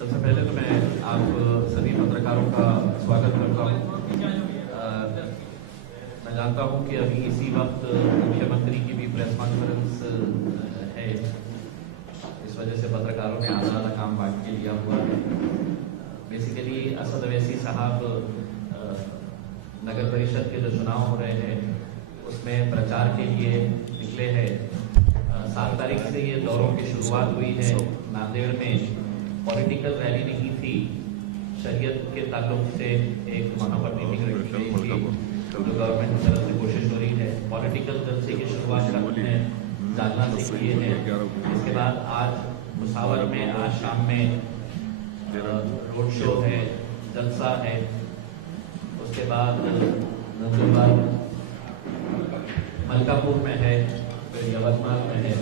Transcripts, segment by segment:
सबसे पहले तो मैं आप सभी पत्रकारों का स्वागत करता हूँ। मैं जानता हूँ कि अभी इसी वक्त मुख्यमंत्री की भी प्रेस कॉन्फ्रेंस है, इस वजह से पत्रकारों ने आधा आधा काम बांट के लिया हुआ है। बेसिकली असद अवैसी साहब नगर परिषद के जो चुनाव हो रहे हैं उसमें प्रचार के लिए निकले हैं। 7 तारीख से ये दौरों की शुरुआत हुई है। नांदेड़ में पॉलिटिकल रैली नहीं थी, शरीयत के ताल्लुक से एक वहाँ पर मीटिंग रखी गई थी जो गवर्नमेंट की तरफ से कोशिश हो रही है। पॉलिटिकल जलसे की शुरुआत हमने जालना से किए हैं। इसके बाद आज मुसावर में आज शाम में रोड शो है, जलसा है। उसके बाद नंदुरबार मलकापुर में है, फिर यवतमाल में है,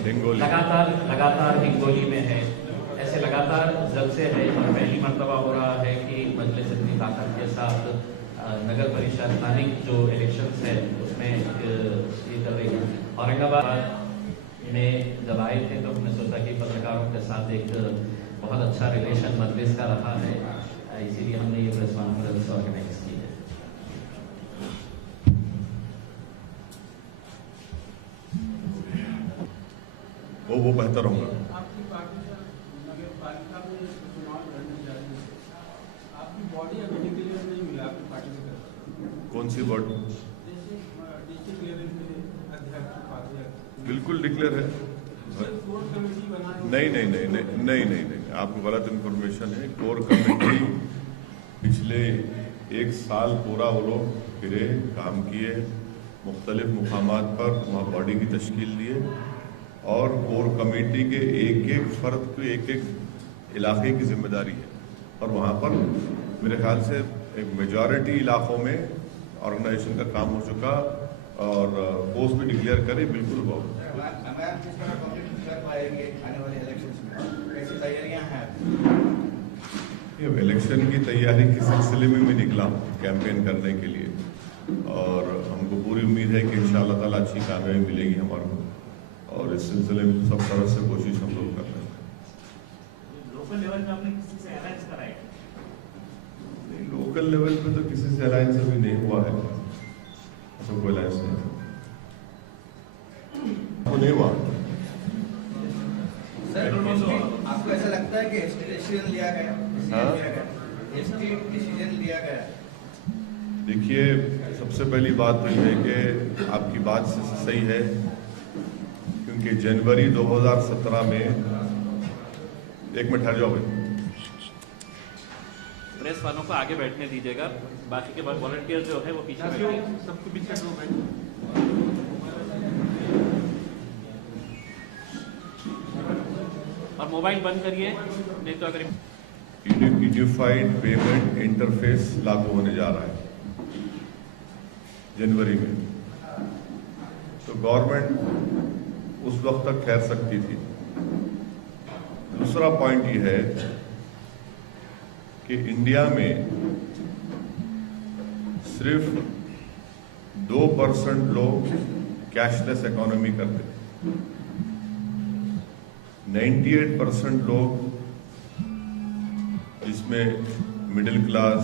लगातार हिंगोली में है। ऐसे लगातार जलसे है और पहली मर्तबा हो रहा है कि मजलिस इतनी ताकत के साथ नगर परिषद स्थानिक जो इलेक्शंस है उसमें ये कर रही है। औरंगाबाद में जब आए थे तो हमने सोचा कि पत्रकारों के साथ एक बहुत अच्छा रिलेशन मजलिस का रहा है, इसीलिए हमने ये प्रेस कॉन्फ्रेंस ऑर्गेनाइज की है। वो बेहतर होगा। आपकी पार्टी का नगर पालिका में चुनाव लड़ने जा रही है, आपकी बॉडी अभी क्लियर नहीं मिला आपकी पार्टी की तरफ। कौन सी बॉडी? जैसे डिस्ट्रिक्ट लेवल पे अध्यक्ष उपाध्यक्ष बिल्कुल डिक्लेयर है। कोर कमेटी बना है। नहीं, आपको गलत इन्फॉर्मेशन है। कोर कमेटी पिछले 1 साल पूरा वो लोग फिरे, काम किए, मुख्तलिफ मुकामात पर वहाँ बॉडी की तश्कील दिए और कोर कमेटी के एक फर्द की एक इलाके की जिम्मेदारी है और वहाँ पर मेरे ख्याल से एक मेजॉरिटी इलाकों में ऑर्गेनाइजेशन का काम हो चुका और पोस्ट भी डिक्लेयर करे। बिल्कुल बहुत ये इलेक्शन की तैयारी के सिलसिले में मैं निकला कैंपेन करने के लिए और हमको पूरी उम्मीद है कि इंशाअल्लाह ताला अच्छी कामयाबी मिलेगी हमारे को और इस सिलसिले में सब तरह से कोशिश हम लोग कर रहे हैं। लोकल लेवल पे आपने किसी से अलायंस कराया? नहीं, लोकल लेवल पे तो किसी से अलायंस अभी नहीं हुआ है, ऐसा कोई अलायंस नहीं हुआ। सर, आपको ऐसा लगता है कि डिसीजन लिया गया? डिसीजन लिया गया? देखिए, सबसे पहली बात तो ये है कि आपकी बात से सही है क्योंकि जनवरी 2017 में एक मिनट ठहर जाओ भाई, प्रेस वालों को आगे बैठने दीजिएगा, बाकी के वॉलंटियर जो है वो पीछे बैठिए। सबको पीछे दो भाई। और मोबाइल बंद करिए, नहीं तो अगर यूनिफाइड पेमेंट इंटरफेस लागू होने जा रहा है जनवरी में, तो गवर्नमेंट उस वक्त तक ठहर सकती थी। दूसरा पॉइंट ये है कि इंडिया में सिर्फ 2% लोग कैशलेस इकोनॉमी करते हैं, 98% लोग जिसमें मिडिल क्लास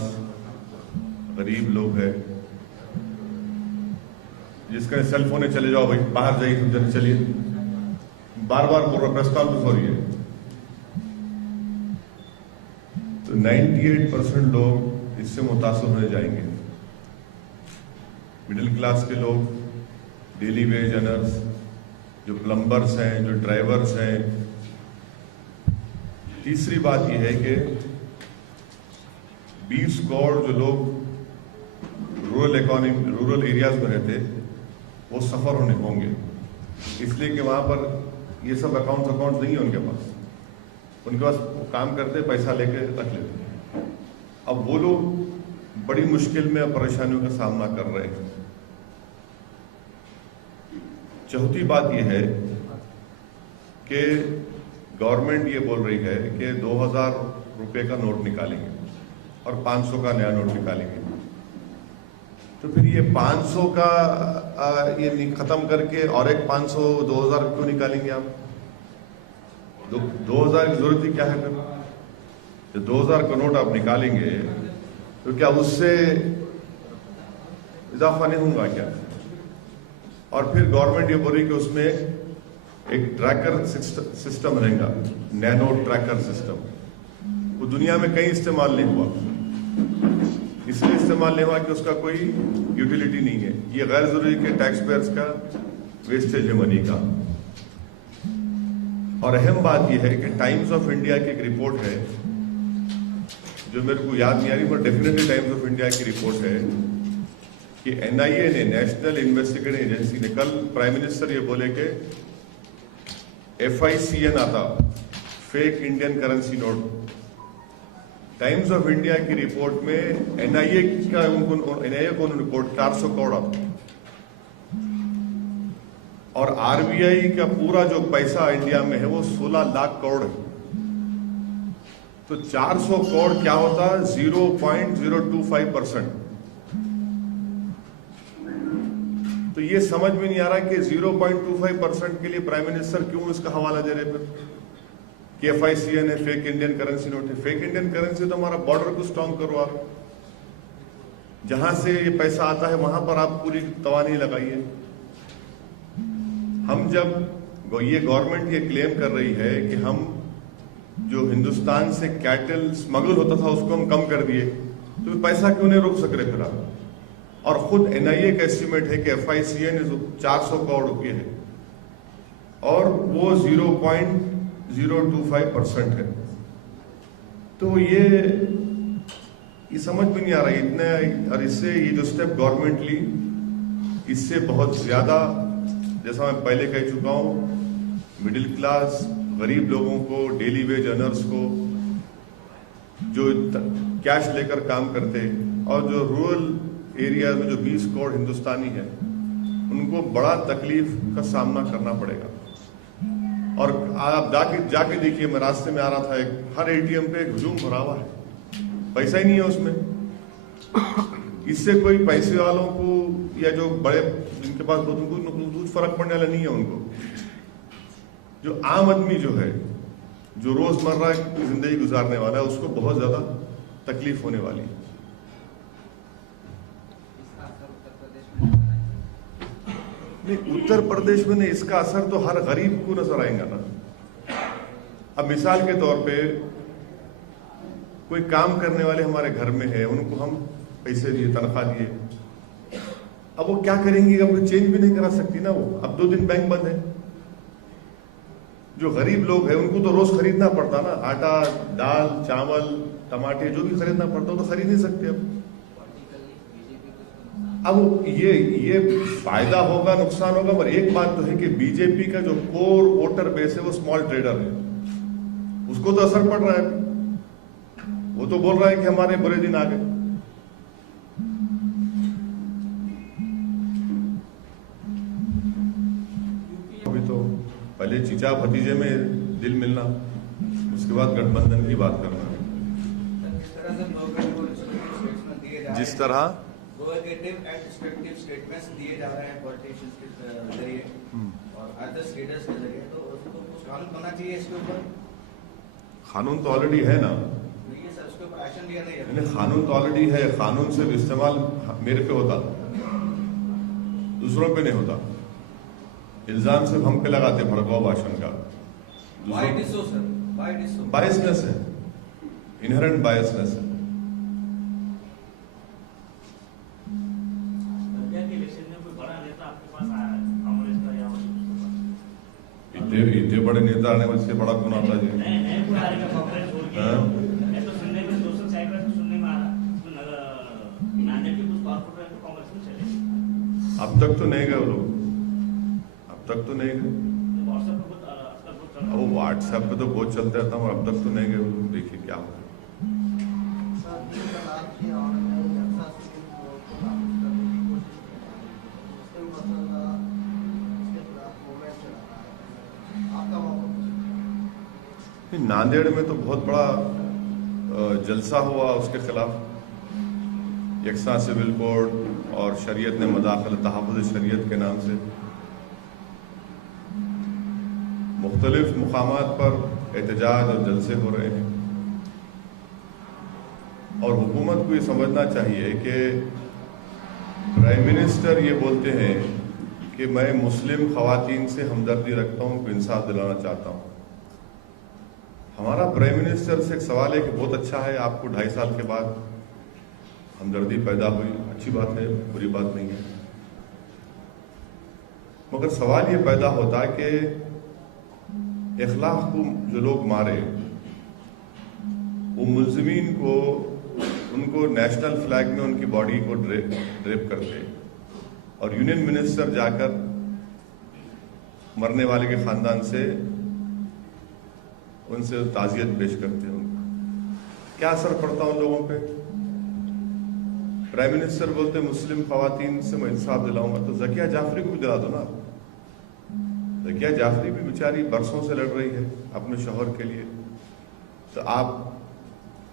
गरीब लोग हैं, जिसका सेल फोन है, चले जाओ भाई बाहर जाइए, तुम जल्दी चलिए, बार बार बोल रहा, प्रेस कॉन्फ्रेंस हो रही है। तो 98% लोग इससे मुतासर होने जाएंगे। मिडिल क्लास के लोग, डेली वेज अर्नर्स, जो प्लम्बर्स हैं, जो ड्राइवर्स हैं। तीसरी बात यह है कि 20 करोड़ जो लोग रूरल एरियाज में रहते, वो सफर होंगे, इसलिए कि वहां पर ये सब अकाउंट नहीं है उनके पास वो काम करते, पैसा लेके रख लेते। अब वो लोग बड़ी मुश्किल में परेशानियों का सामना कर रहे हैं। चौथी बात यह है कि गवर्नमेंट ये बोल रही है कि 2000 रुपए का नोट निकालेंगे और 500 का नया नोट निकालेंगे। तो फिर ये 500 का ये खत्म करके और एक 500 2000 क्यों निकालेंगे आप? 2000 की जरूरत ही क्या है फिर? जो 2000 का नोट आप निकालेंगे तो क्या उससे इजाफा नहीं होगा क्या? और फिर गवर्नमेंट ये बोली कि उसमें एक ट्रैकर सिस्टम रहेगा, नैनो ट्रैकर सिस्टम। वो दुनिया में कहीं इस्तेमाल नहीं हुआ, इसलिए इस्तेमाल नहीं हुआ कि उसका कोई यूटिलिटी नहीं है। ये गैर जरूरी के टैक्स पेयर्स का वेस्टेज है मनी का। और अहम बात यह है कि टाइम्स ऑफ इंडिया की एक रिपोर्ट है, जो मेरे को याद नहीं आ रही, पर डेफिनेटली टाइम्स ऑफ इंडिया की रिपोर्ट है कि एनआईए ने, नेशनल इन्वेस्टिगेटिंग एजेंसी ने, कल प्राइम मिनिस्टर ये बोले कि FICN आता, fake Indian currency note. Times of India की रिपोर्ट में एनआईए को रिपोर्ट 400 करोड़ आता, और आरबीआई का पूरा जो पैसा इंडिया में है वो 16 लाख करोड़ है। तो 400 करोड़ क्या होता है? 0.025%। तो ये समझ में नहीं आ रहा कि 0.25% के लिए प्राइम मिनिस्टर क्यों इसका हवाला दे रहे फिर कि FICN है, फेक इंडियन करेंसी नोट है। फेक इंडियन करेंसी तो हमारा बॉर्डर को स्ट्रॉन्ग करो आप, जहां से ये पैसा आता है वहां पर आप पूरी तवानी लगाइए। हम जब ये गवर्नमेंट ये क्लेम कर रही है कि हम जो हिंदुस्तान से कैटल स्मगल होता था उसको हम कम कर दिए, तो पैसा क्यों नहीं रोक सक रहे फिर आप? और खुद एनआईए का एस्टिमेट है कि FICN 400 करोड़ रुपये है और वो 0.025% है। तो ये समझ में नहीं आ रहा है इतना। और इससे ये जो स्टेप गवर्नमेंट ली, इससे बहुत ज्यादा, जैसा मैं पहले कह चुका हूं, मिडिल क्लास गरीब लोगों को, डेली वेज अर्नर्स को, जो कैश लेकर काम करते, और जो रूरल एरिया में जो 20 करोड़ हिंदुस्तानी है, उनको बड़ा तकलीफ का सामना करना पड़ेगा। और आप जाके देखिए, मैं रास्ते में आ रहा था, हर ATM पे एक हुजूम भरा हुआ है, पैसा ही नहीं है उसमें। इससे कोई पैसे वालों को या जो बड़े जिनके पास उनको फर्क पड़ने वाला नहीं है। उनको, जो आम आदमी जो है, जो रोजमर्रा की जिंदगी गुजारने वाला है, उसको बहुत ज्यादा तकलीफ होने वाली है। नहीं, उत्तर प्रदेश में नहीं, इसका असर तो हर गरीब को नजर आएगा ना। अब मिसाल के तौर पे कोई काम करने वाले हमारे घर में है, उनको हम पैसे दिए, तनख्वाह दिए, अब वो क्या करेंगी? अब वो चेंज भी नहीं करा सकती ना वो। अब 2 दिन बैंक बंद है। जो गरीब लोग हैं उनको तो रोज खरीदना पड़ता ना, आटा, दाल, चावल, टमाटे, जो भी खरीदना पड़ता हो तो खरीद नहीं सकते। अब ये फायदा होगा, नुकसान होगा, पर एक बात तो है कि बीजेपी का जो कोर वोटर बेस है वो स्मॉल ट्रेडर है, उसको तो असर पड़ रहा है। वो तो बोल रहा है कि हमारे बुरे दिन आ गए। अभी तो पहले चीचा भतीजे में दिल मिलना, उसके बाद गठबंधन की बात करना। जिस तरह प्रोवोकेटिव एंड डिस्ट्रक्टिव स्टेटमेंट्स दिए जा रहे हैं पॉलिटिशियंस के जरिए और अदर स्टेटस के जरिए, तो उसको कुछ कानून बनना चाहिए इसके ऊपर। कानून तो ऑलरेडी है ना, ये सर उसके ऊपर एक्शन लिया नहीं है। कानून तो ऑलरेडी है। कानून से इस्तेमाल मेरे पे होता, दूसरों पे नहीं होता। इल्जाम सिर्फ हम पे लगाते भड़काऊ भाषण का। Why it is so, sir? Why it is so? Biasness है, इनहेरेंट बायसनेस है। इतने बड़े नेता आने में से बड़ा कौन आता जी? अब तक तो नहीं गए वो लोग, अब तक तो नहीं गए। वो व्हाट्सएप पे तो बहुत चलता रहता हूँ, अब तक तो नहीं गए वो लोग। देखिए क्या होगा। नांदेड़ में तो बहुत बड़ा जलसा हुआ उसके खिलाफ। यकसा सिविल कोड और शरीयत ने मदाखलत, तहफ़्फ़ुज़ शरीयत के नाम से मुख्तलिफ मुकामात पर एहतजाज और जलसे हो रहे हैं। और हुकूमत को ये समझना चाहिए कि प्राइम मिनिस्टर ये बोलते हैं कि मैं मुस्लिम खवातीन से हमदर्दी रखता हूँ, उनको इंसाफ दिलाना चाहता हूँ। हमारा प्राइम मिनिस्टर से एक सवाल है कि बहुत अच्छा है, आपको 2.5 साल के बाद हमदर्दी पैदा हुई, अच्छी बात है, बुरी बात नहीं है। मगर सवाल ये पैदा होता है कि इखलाक को जो लोग मारे, वो मुल्ज़िमीन को उनको नेशनल फ्लैग में उनकी बॉडी को ड्रेप करते और यूनियन मिनिस्टर जाकर मरने वाले के खानदान से उनसे ताज़ियत पेश करते हैं। उनको क्या असर पड़ता उन लोगों पे? प्राइम मिनिस्टर बोलते मुस्लिम खवातीन से मैं इंसाफ दिलाऊंगा, तो ज़किया जाफरी को भी दिला दो ना। ज़किया जाफरी भी बेचारी बरसों से लड़ रही है अपने शौहर के लिए, तो आप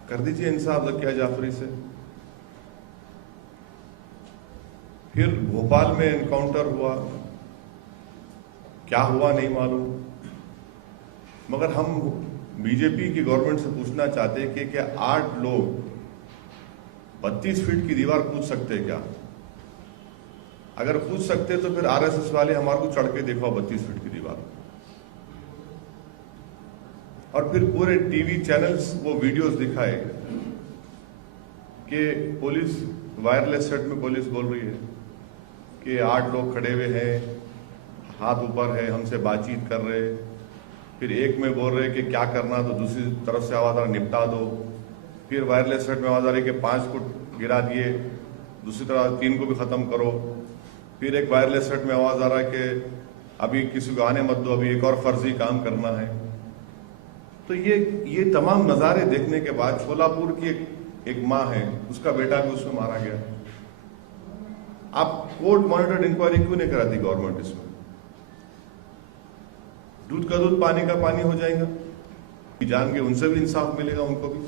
कर दीजिए इंसाफ ज़किया जाफरी से। फिर भोपाल में एनकाउंटर हुआ, क्या हुआ नहीं मालूम, मगर हम बीजेपी की गवर्नमेंट से पूछना चाहते हैं कि क्या 8 लोग 32 फीट की दीवार कूद सकते हैं क्या? अगर कूद सकते तो फिर आरएसएस वाले हमारे को चढ़ के देखो 32 फीट की दीवार। और फिर पूरे टीवी चैनल्स वो वीडियोस दिखाए कि पुलिस वायरलेस सेट में पुलिस बोल रही है कि 8 लोग खड़े हुए हैं, हाथ ऊपर है, हमसे बातचीत कर रहे। फिर एक में बोल रहे कि क्या करना, तो दूसरी तरफ से आवाज आ रहा निपटा दो। फिर वायरलेस सेट में आवाज आ रही कि 5 को गिरा दिए, दूसरी तरफ 3 को भी खत्म करो। फिर एक वायरलेस सेट में आवाज आ रहा है कि अभी किसी को आने मत दो, अभी एक और फर्जी काम करना है। तो ये तमाम नज़ारे देखने के बाद शोलापुर की एक माँ है, उसका बेटा भी उसमें मारा गया। आप कोर्ट मॉनिटर्ड इंक्वायरी क्यों नहीं कराती गवर्नमेंट? इसमें दूध का दूध पानी का पानी हो जाएगा, जान के उनसे भी इंसाफ मिलेगा, उनको भी।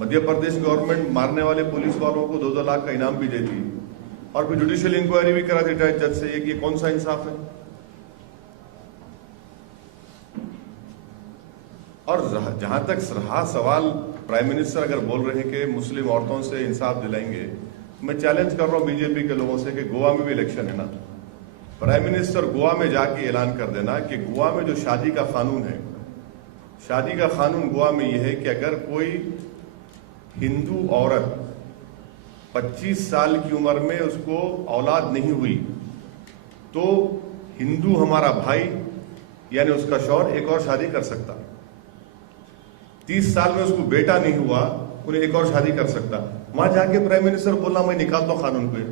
मध्य प्रदेश गवर्नमेंट मारने वाले पुलिस वालों को 2-2 लाख का इनाम भी देती और फिर जुडिशियल इंक्वायरी भी कराती जज से। ये कौन सा इंसाफ है? और जहां तक रहा सवाल, प्राइम मिनिस्टर अगर बोल रहे हैं कि मुस्लिम औरतों से इंसाफ दिलाएंगे, मैं चैलेंज कर रहा हूं बीजेपी के लोगों से कि गोवा में भी इलेक्शन है ना, प्राइम मिनिस्टर गोवा में जाके ऐलान कर देना कि गोवा में जो शादी का कानून है, शादी का कानून गोवा में यह है कि अगर कोई हिंदू औरत 25 साल की उम्र में उसको औलाद नहीं हुई तो हिंदू हमारा भाई यानी उसका शौहर एक और शादी कर सकता। 30 साल में उसको बेटा नहीं हुआ, उन्हें एक और शादी कर सकता। वहां जाके प्राइम मिनिस्टर बोला मैं निकालता हूं कानून को।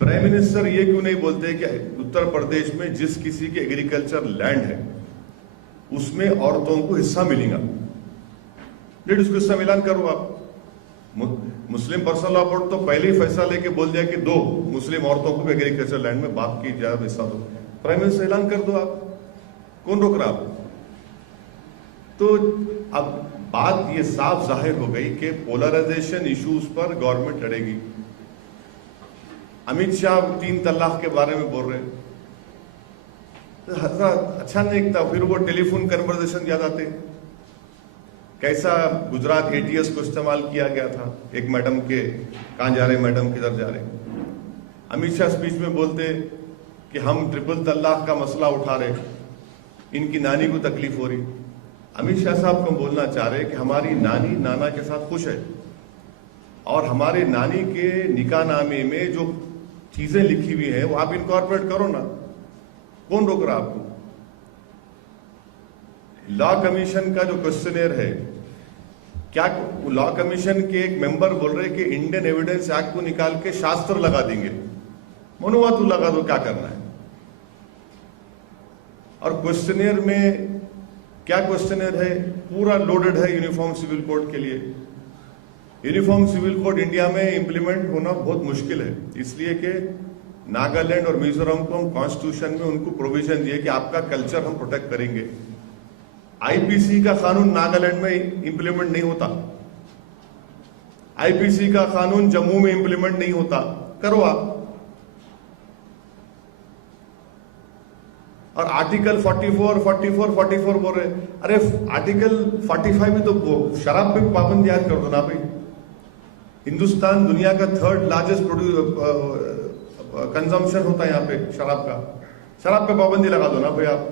प्राइम मिनिस्टर ये क्यों नहीं बोलते कि उत्तर प्रदेश में जिस किसी के एग्रीकल्चर लैंड है उसमें औरतों को हिस्सा मिलेगा? लेट उसको हिस्सा मिलान करो आप। मुस्लिम पर्सनल लॉ बोर्ड तो पहले ही फैसला लेके बोल दिया कि 2 मुस्लिम औरतों को भी एग्रीकल्चर लैंड में बाप की ज्यादा हिस्सा दो। प्राइम मिनिस्टर ऐलान कर दो आप, कौन रोक रहा आप? तो अब बात ये साफ जाहिर हो गई कि पोलराइजेशन इश्यूज पर गवर्नमेंट लड़ेगी। अमित शाह 3 तलाक के बारे में बोल रहे, तो अच्छा नहीं लगता। फिर वो टेलीफोन कन्वर्सेशन याद आते, कैसा गुजरात एटीएस को इस्तेमाल किया गया था एक मैडम के, कहां जा रहे मैडम, किधर जा रहे। अमित शाह स्पीच में बोलते कि हम ट्रिपल तलाक का मसला उठा रहे, इनकी नानी को तकलीफ हो रही। अमित शाह साहब को बोलना चाह रहे कि हमारी नानी नाना के साथ खुश है और हमारे नानी के निकाहनामे में जो चीजें लिखी हुई है वो आप इनकॉर्पोरेट करो ना, कौन रोक रहा आपको? लॉ कमीशन का जो क्वेश्चनेयर है, क्या लॉ कमीशन के एक मेंबर बोल रहे कि इंडियन एविडेंस एक्ट को निकाल के शास्त्र लगा देंगे। मनोवा तू लगा दो, क्या करना है? और क्वेश्चनेयर में क्या क्वेश्चनेयर है? पूरा लोडेड है यूनिफॉर्म सिविल कोड के लिए। यूनिफॉर्म सिविल कोड इंडिया में इंप्लीमेंट होना बहुत मुश्किल है, इसलिए कि नागालैंड और मिजोरम को हम कॉन्स्टिट्यूशन में उनको प्रोविजन दिए कि आपका कल्चर हम प्रोटेक्ट करेंगे। आईपीसी का कानून नागालैंड में इंप्लीमेंट नहीं होता, आईपीसी का कानून जम्मू में इंप्लीमेंट नहीं होता, करो आप। और आर्टिकल 44 बोल रहे। अरे आर्टिकल 45 में तो वो शराब पे पाबंदी आयद कर दो ना भाई। हिंदुस्तान दुनिया का 3rd लार्जेस्ट कंजम्पशन होता है यहाँ पे शराब का। शराब पे पाबंदी लगा दो ना भाई आप।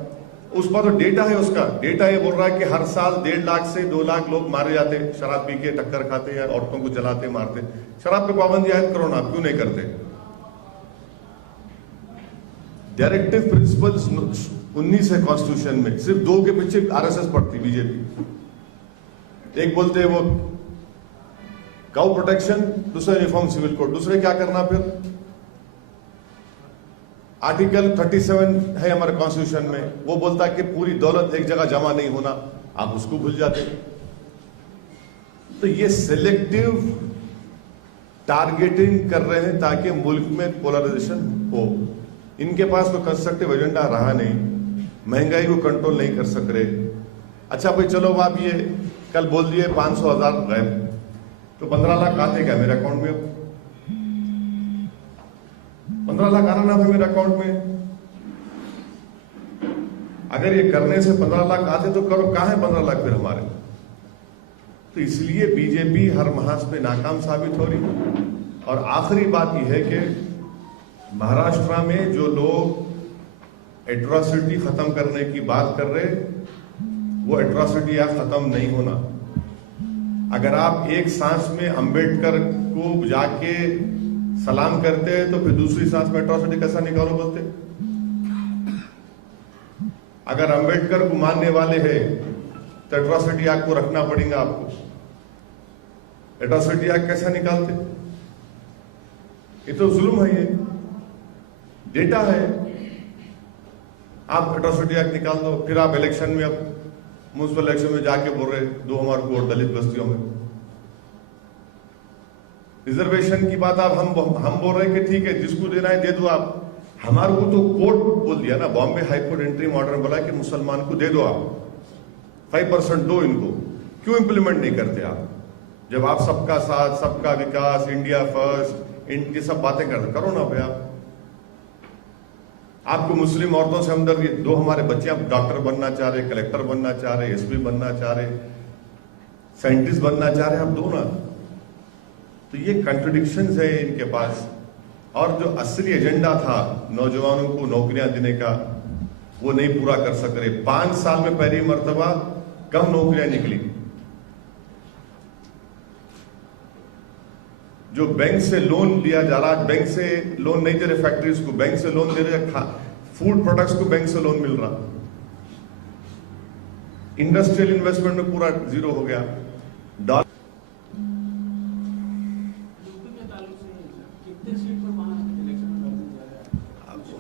उस पर तो डेटा है, उसका डेटा ये बोल रहा है कि हर साल 1.5 लाख से 2 लाख लोग मारे जाते शराब पी के, टक्कर खाते या औरतों को जलाते मारते। शराब पे पाबंदी आयद करो ना, क्यों नहीं करते? डायरेक्टिव प्रिंसिपल्स 19 है कॉन्स्टिट्यूशन में, सिर्फ 2 के पीछे आरएसएस पड़ती बीजेपी। एक बोलते हैं वो काउ प्रोटेक्शन, दूसरा यूनिफॉर्म सिविल कोड। दूसरे क्या करना फिर? आर्टिकल 37 है हमारे कॉन्स्टिट्यूशन में, वो बोलता है कि पूरी दौलत एक जगह जमा नहीं होना, आप उसको भूल जाते। तो ये सिलेक्टिव टारगेटिंग कर रहे हैं ताकि मुल्क में पोलराइजेशन हो। इनके पास कोई कंस्ट्रक्टिव एजेंडा रहा नहीं, महंगाई को कंट्रोल नहीं कर सक रहे। अच्छा भाई चलो, आप ये कल बोल दिए 500,000 गए, तो 15 लाख आते क्या मेरे अकाउंट में? 15 लाख आना ना था मेरे अकाउंट में। अगर ये करने से 15 लाख आते तो करो, कहां है 15 लाख फिर हमारे? तो इसलिए बीजेपी हर महाज पे नाकाम साबित हो रही। और आखिरी बात यह है कि महाराष्ट्र में जो लोग एट्रॉसिटी खत्म करने की बात कर रहे, वो एट्रॉसिटी आज खत्म नहीं होना। अगर आप एक सांस में अंबेडकर को जाके सलाम करते हैं तो फिर दूसरी सांस में एट्रॉसिटी कैसा निकालो बोलते? अगर अंबेडकर को मानने वाले हैं तो एट्रॉसिटी एक्ट को रखना पड़ेगा आपको। एट्रॉसिटी एक्ट कैसा निकालते? ये तो जुल्म है, ये डेटा है। आप एट्रॉसिटी एक्ट निकाल दो, फिर आप इलेक्शन में, अब म्युनिसिपल इलेक्शन में जाके बोल रहे दो हमारे वोट दलित बस्तियों में। रिजर्वेशन की बात आप हम बोल रहे हैं कि ठीक है जिसको देना है दे दो आप। हमारे को तो कोर्ट बोल दिया ना, Bombay high court interim order बोला कि मुसलमान को दे दो आप, 5% दो इनको। क्यों इंप्लीमेंट नहीं करते आप? जब आप सबका साथ, सबका विकास, इंडिया फर्स्ट, इनकी सब बातें करो ना भाई। आपको मुस्लिम औरतों से हमदर्दी, दो हमारे बच्चे आप डॉक्टर बनना चाह रहे, कलेक्टर बनना चाह रहे, एसपी बनना चाह रहे, साइंटिस्ट बनना चाह रहे, आप दो ना। तो ये कंट्रडिक्शंस है इनके पास। और जो असली एजेंडा था नौजवानों को नौकरियां देने का, वो नहीं पूरा कर सक रहे। 5 साल में पहली मर्तबा कम नौकरियां निकली। जो बैंक से लोन लिया जा रहा, बैंक से लोन नहीं दे रहे फैक्ट्रीज को, बैंक से लोन दे रहे फूड प्रोडक्ट्स को, बैंक से लोन मिल रहा। इंडस्ट्रियल इन्वेस्टमेंट में पूरा जीरो हो गया।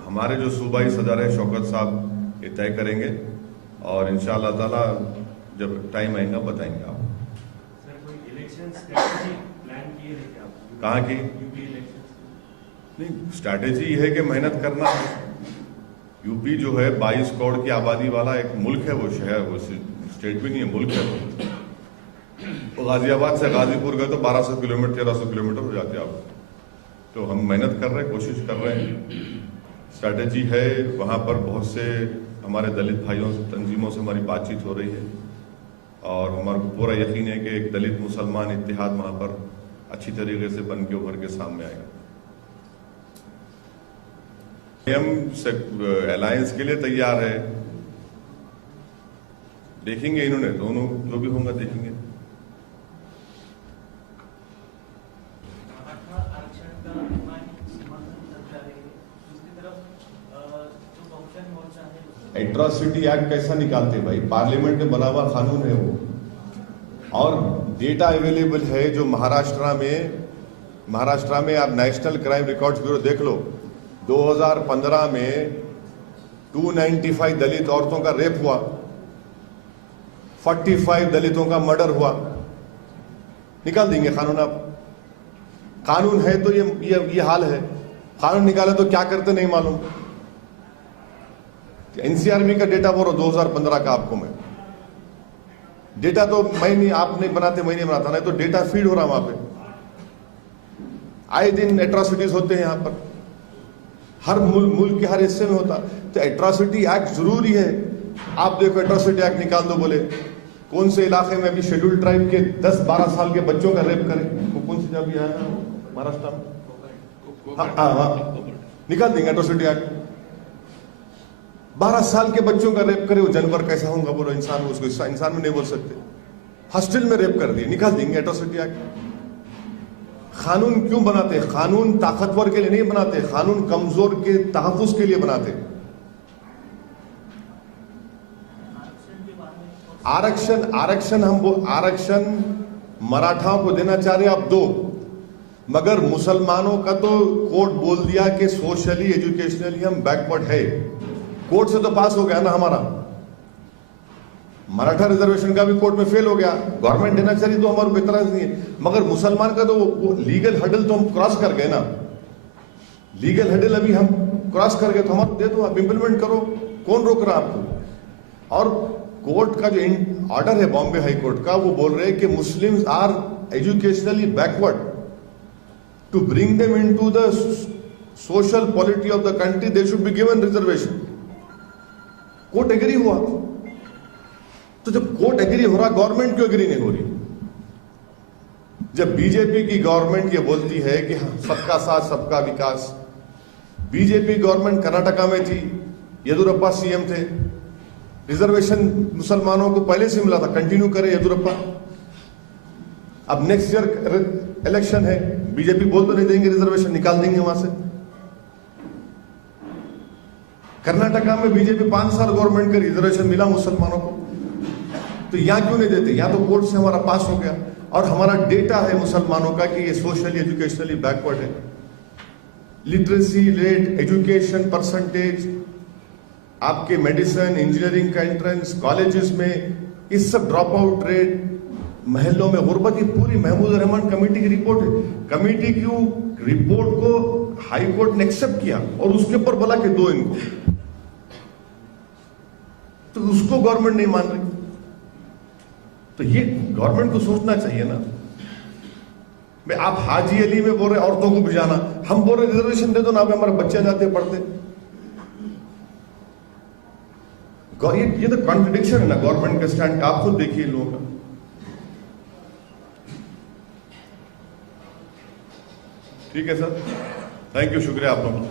हमारे जो सूबाई सदर है शौकत साहब ये तय करेंगे और इंशाअल्लाह ताला जब टाइम आएगा बताएंगे आप। सर कोई इलेक्शन स्ट्रेटजी प्लान किए हैं क्या? कहाँ की? UP election. नहीं, स्ट्रैटेजी है कि मेहनत करना है। यूपी जो है 22 करोड़ की आबादी वाला एक मुल्क है, वो शहर, वो स्टेट भी नहीं है, मुल्क है। तो गाजियाबाद से गाजीपुर गए तो 1200 किलोमीटर 1300 किलोमीटर हो जाते आप। तो हम मेहनत कर रहे हैं, कोशिश कर रहे हैं, स्ट्रैटेजी है। वहाँ पर बहुत से हमारे दलित भाइयों से, तंजीमों से हमारी बातचीत हो रही है और हमारे को पूरा यकीन है कि एक दलित मुसलमान इत्तेहाद वहाँ पर अच्छी तरीके से बन के उभर के सामने आएगा। हम अलायंस के लिए तैयार है, देखेंगे इन्होंने दोनों जो भी होगा देखेंगे। एट्रॉसिटी एक्ट कैसा निकालते भाई? पार्लियामेंट में बना हुआ कानून है वो, और डेटा अवेलेबल है जो महाराष्ट्र में आप नेशनल क्राइम रिकॉर्ड्स ब्यूरो देख लो। 2015 में 295 दलित औरतों का रेप हुआ, 45 दलितों का मर्डर हुआ। निकाल देंगे कानून आप। कानून है तो ये हाल है, कानून निकाले तो क्या करते नहीं मालूम। एनसीआरबी का डेटा बोलो 2015 का आपको मैं डेटा तो मैं नहीं, आप नहीं बनाते, मैं नहीं बनाता, नहीं तो डेटा फीड हो रहा वहां पे। आए दिन एट्रॉसिटीज होते हैं यहां पर। हर मुल्क के हर हिस्से में होता। तो एट्रॉसिटी एक्ट जरूरी है। आप देखो एट्रॉसिटी एक्ट निकाल दो, बोले कौन से इलाके में अभी शेड्यूल ट्राइब के 10-12 साल के बच्चों का रेप करें, वो कौन सी जगह भी आया महाराष्ट्र में, हाँ निकाल देंगे एट्रॉसिटी एक्ट। 12 साल के बच्चों का रेप करे, वो जानवर कैसा होगा बोलो, इंसान उसको इंसान में नहीं बोल सकते। हॉस्टल में रेप कर दिए, निकाल देंगे एट्रॉसिटी एक्ट। कानून क्यों बनाते हैं? कानून ताकतवर के लिए नहीं बनाते, कानून कमजोर के तहफ्फुज के लिए बनाते। आरक्षण मराठाओं को देना चाह रहे आप दो, मगर मुसलमानों का तो कोर्ट बोल दिया कि सोशली एजुकेशनली हम बैकवर्ड है। कोर्ट से तो पास हो गया ना हमारा। मराठा रिजर्वेशन का भी कोर्ट में फेल हो गया। गवर्नमेंट देना चाहिए तो हमारे कोई इतराज नहीं है, मगर मुसलमान का तो वो लीगल हडल तो हम क्रॉस कर गए ना। लीगल हडल अभी हम क्रॉस कर गए तो हमारा दे दो, आप इंप्लीमेंट करो, कौन रोक रहा आपको? और कोर्ट का जो ऑर्डर है बॉम्बे हाई कोर्ट का, वो बोल रहे हैं कि Muslims are educationally backward, to bring them into the social polity of the country they should be given reservation. Court agree हुआ। तो जब कोर्ट एग्री हो रहा, गवर्नमेंट क्यों एग्री नहीं हो रही? जब बीजेपी की गवर्नमेंट ये बोलती है कि सबका साथ सबका विकास, बीजेपी गवर्नमेंट कर्नाटका में थी, येदुरप्पा सीएम थे, रिजर्वेशन मुसलमानों को पहले से मिला था, कंटिन्यू करे येदुरप्पा। अब नेक्स्ट ईयर इलेक्शन है, बीजेपी बोल तो नहीं देंगे रिजर्वेशन, निकाल देंगे वहां से। कर्नाटका में बीजेपी 5 साल गवर्नमेंट का रिजर्वेशन मिला मुसलमानों को, तो यहां क्यों नहीं देते? यहां तो कोर्ट से हमारा पास हो गया, और हमारा डेटा है मुसलमानों का कि ये सोशली एजुकेशनली बैकवर्ड है। लिटरेसी रेट, एजुकेशन परसेंटेज, आपके मेडिसिन इंजीनियरिंग का एंट्रेंस, कॉलेजेस में इस सब ड्रॉप आउट रेट, महलों में गुर्बत, ये पूरी महमूद रहमान कमेटी की रिपोर्ट है। कमेटी की रिपोर्ट को हाई कोर्ट ने एक्सेप्ट किया और उसके ऊपर बोला कि दो इनको, तो उसको गवर्नमेंट नहीं मान रही। तो ये गवर्नमेंट को सोचना चाहिए ना। भाई आप हाजी अली में बोल रहे औरतों को भी जाना, हम बोल रहे रिजर्वेशन दे दो ना, हमारे बच्चे जाते पढ़ते। ये तो कॉन्ट्रडिक्शन है ना गवर्नमेंट का स्टैंड। आप खुद देखिए लोगों का। ठीक है सर, थैंक यू, शुक्रिया आप लोगों का।